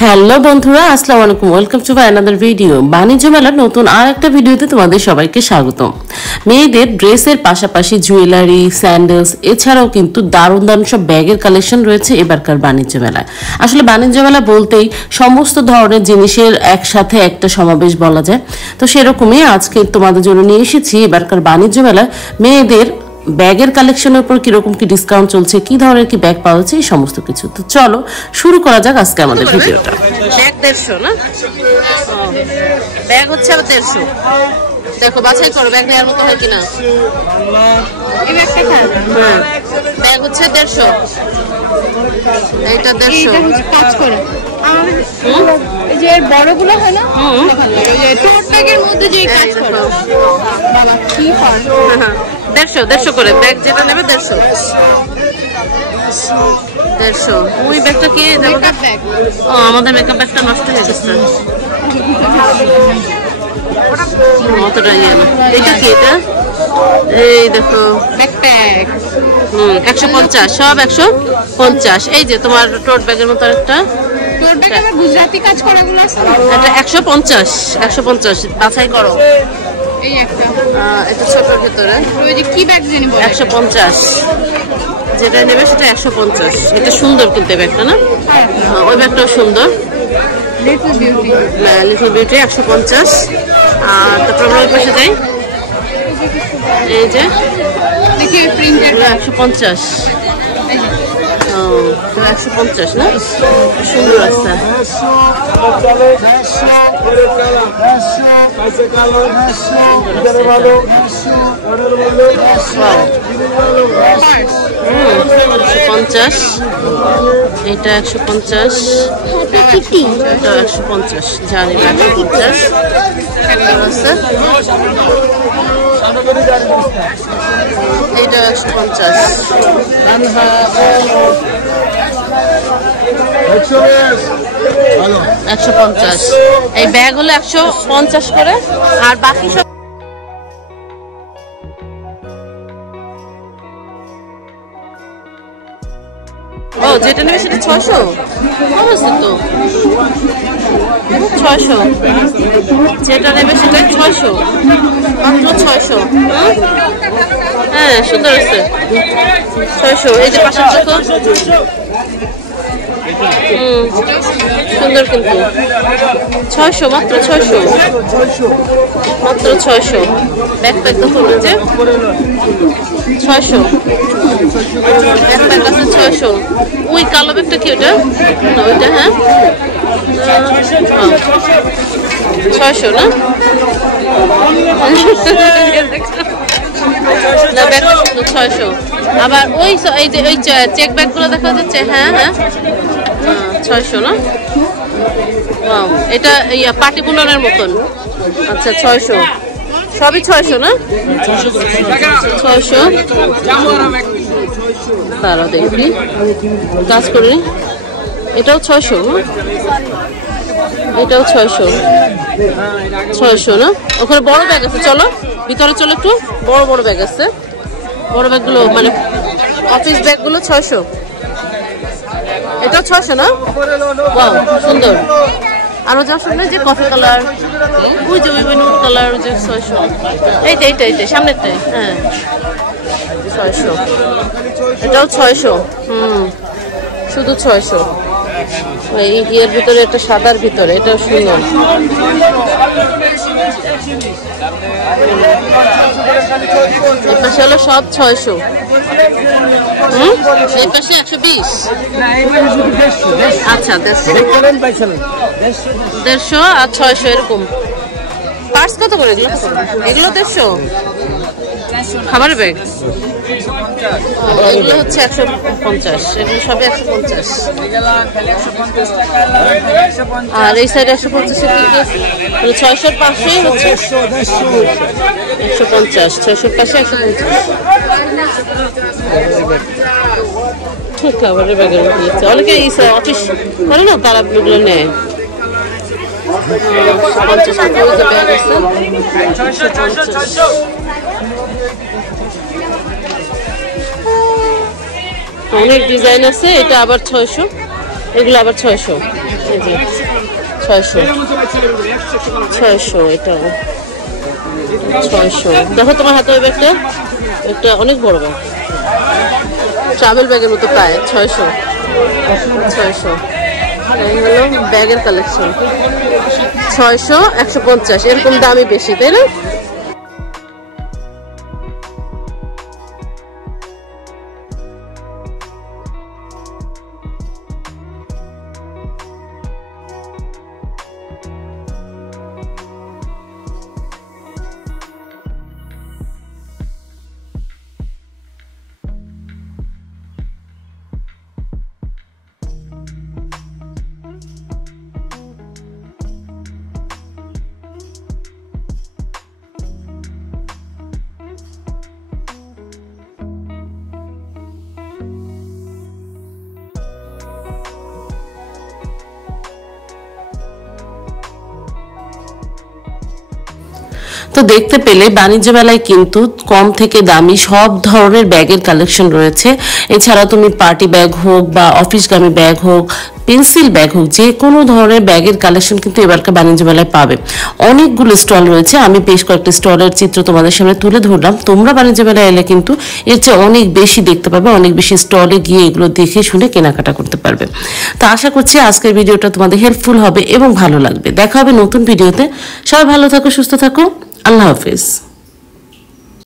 Hello বন্ধুরা, আসসালামু আলাইকুম। Welcome to my another video. বাণিজ্য মেলার নতুন আর একটা ভিডিওতে তোমাদের সবাইকে স্বাগতম। মেয়েদের ড্রেসের পাশাপাশি জুয়েলারি, স্যান্ডেলস এছাড়াও কিন্তু দারুণ দারুণ সব ব্যাগের কালেকশন রয়েছে এবারকার বাণিজ্য মেলায়। আসলে বাণিজ্য মেলা বলতেই সমস্ত ধরনের জিনিসের একসাথে একটা সমাবেশ বলা যায়। তো সেরকমই আজকে তোমাদের জন্য নিয়ে এসেছি এবারকার বাণিজ্য মেলায় মেয়েদের ব্যাগের কালেকশনের উপর কিরকম কি ডিসকাউন্ট চলছে, কি ধরনের কি ব্যাগ পাওয়া যাচ্ছে, এই সমস্ত কিছু। তো চলো শুরু করা যাক আজকে আমাদের ভিডিওটা। ব্যাগ 150 না, ব্যাগ হচ্ছে 150। দেখো বাছাই করো ব্যাগ নেওয়ার মতো হয় কিনা। ব্যাগ হচ্ছে 150, এইটা 150 কাজ করে এই যে বড়গুলো হয় না, টোট ব্যাগের মধ্যে যে কাজ করে বাবা কি হয়। 150 করে ব্যাগ যেটা নেবে 150। ওই ব্যাগটা কি মেকআপ ব্যাগ? ও আমাদের মেকআপ ব্যাগটা নষ্ট হয়ে গেছে। অতটা ইয়ে না। এটা কি? এটা এই দেখো ব্যাকপ্যাক 150, সব 150। এই যে তোমার টোট ব্যাগের মতো একটা টোট ব্যাগ আবার গুজরাটি কাজ করাগুলো আছে না, এটা 150 বাছাই করো। এই একটা এটা ছোটর ভিতরে ওই যে কি ব্যাগ জানি বলে 150, যেটা নেবে সেটা 150। এটা সুন্দর কিন্তু ব্যাগটা না, ওই ব্যাগটাও সুন্দর, লিটল বিউটি। Little beauty 150। আর তারপর আমরা ওই পাশে যাই, এই যে দেখি ওই প্রিন্টেড 150। 150 না, সুন্দর আছে। এটা 150, এটা 150, জানি 150 আছে। এইটা 150। এই ব্যাগ হলো 150 করে, আর বাকি সব ও যেটা নেবে সেটা 600 আছে তো। 600 যেটা নেবে সেটা 600, মাত্র 600। হ্যাঁ সুন্দর আছে 600। এই যে পাশের চোখ সুন্দর কিন্তু 600, মাত্র 600, মাত্র 600। ব্যাকপ্যাক তো যে 600, ব্যাকপ্যাক আছে 600। ওই কালো ব্যাগটা কি ওটা? ওইটা হ্যাঁ 600 না, না ব্যাগ 600। আবার ওই এই যে ওই চেক ব্যাগগুলো দেখা যাচ্ছে, হ্যাঁ 600 না। এটা পাটি বুননের মতন। আচ্ছা 600, সবই 600 না, 600। তারা দেখবি কাজ করি, এটাও 600, এটাও 600 না। ওখানে বড় ব্যাগ আছে, চলো ভিতরে চলো, একটু বড় বড় ব্যাগ আছে। বড় ব্যাগগুলো মানে অফিস ব্যাগগুলো 600, এটাও 600 না। বাহ সুন্দর। আরো যা শুনে যে কফি কালার, ওই যে ওই নুড কালার, যে 600। এইটা সামনেরটাই, হ্যাঁ 600। এটাও 600, শুধু 600। এই ইয়ের ভিতরে একটা সাদার ভিতরে, এটাও সুন্দর। এই পাশে হলো সব 600, এই পাশে 120। আচ্ছা 150 আর 600 এরকম। পার্স কত করে এগুলো? এগুলো 150 খাবারের ব্যাগ, এগুলো হচ্ছে 150, এগুলো সবই 150। আর এই সাইডে 150, 600-র পাশে হচ্ছে 150, 600-র পাশে 150। খাবারের ব্যাগের মধ্যে অনেকে অফিস করে না, তারা এগুলো নেয়। 150 ব্যাগ আছে, 150। অনেক ডিজাইন আছে। এটা আবার 600, এগুলো আবার 600। এই যে 600 এটা 600। দেখো তোমার হাতে ওই ব্যাগটা, একটা অনেক বড় ব্যাগ, ট্রাভেল ব্যাগের মতো প্রায় 600। এই হলো ব্যাগের কালেকশন। 600, 150 এরকম দামই বেশি, তাই না? তো দেখতে পেলে বাণিজ্য মেলায় কিন্তু কম থেকে দামি সব ধরনের ব্যাগের কালেকশন রয়েছে। এছাড়া তুমি পার্টি ব্যাগ হোক বা অফিসগামী ব্যাগ হোক, পেন্সিল ব্যাগ হোক, যে কোনো ধরনের ব্যাগের কালেকশন কিন্তু এবারকার বাণিজ্য মেলায় পাবে। অনেকগুলো স্টল রয়েছে, আমি বেশ কয়েকটি স্টলের চিত্র তোমাদের সামনে তুলে ধরলাম। তোমরা বাণিজ্য মেলায় এলে কিন্তু এর চেয়ে অনেক বেশি দেখতে পাবে, অনেক বেশি স্টলে গিয়ে এগুলো দেখে শুনে কেনাকাটা করতে পারবে। তো আশা করছি আজকের ভিডিওটা তোমাদের হেল্পফুল হবে এবং ভালো লাগবে। দেখা হবে নতুন ভিডিওতে। সবাই ভালো থাকো, সুস্থ থাকো, আল্লাহ হাফেজ।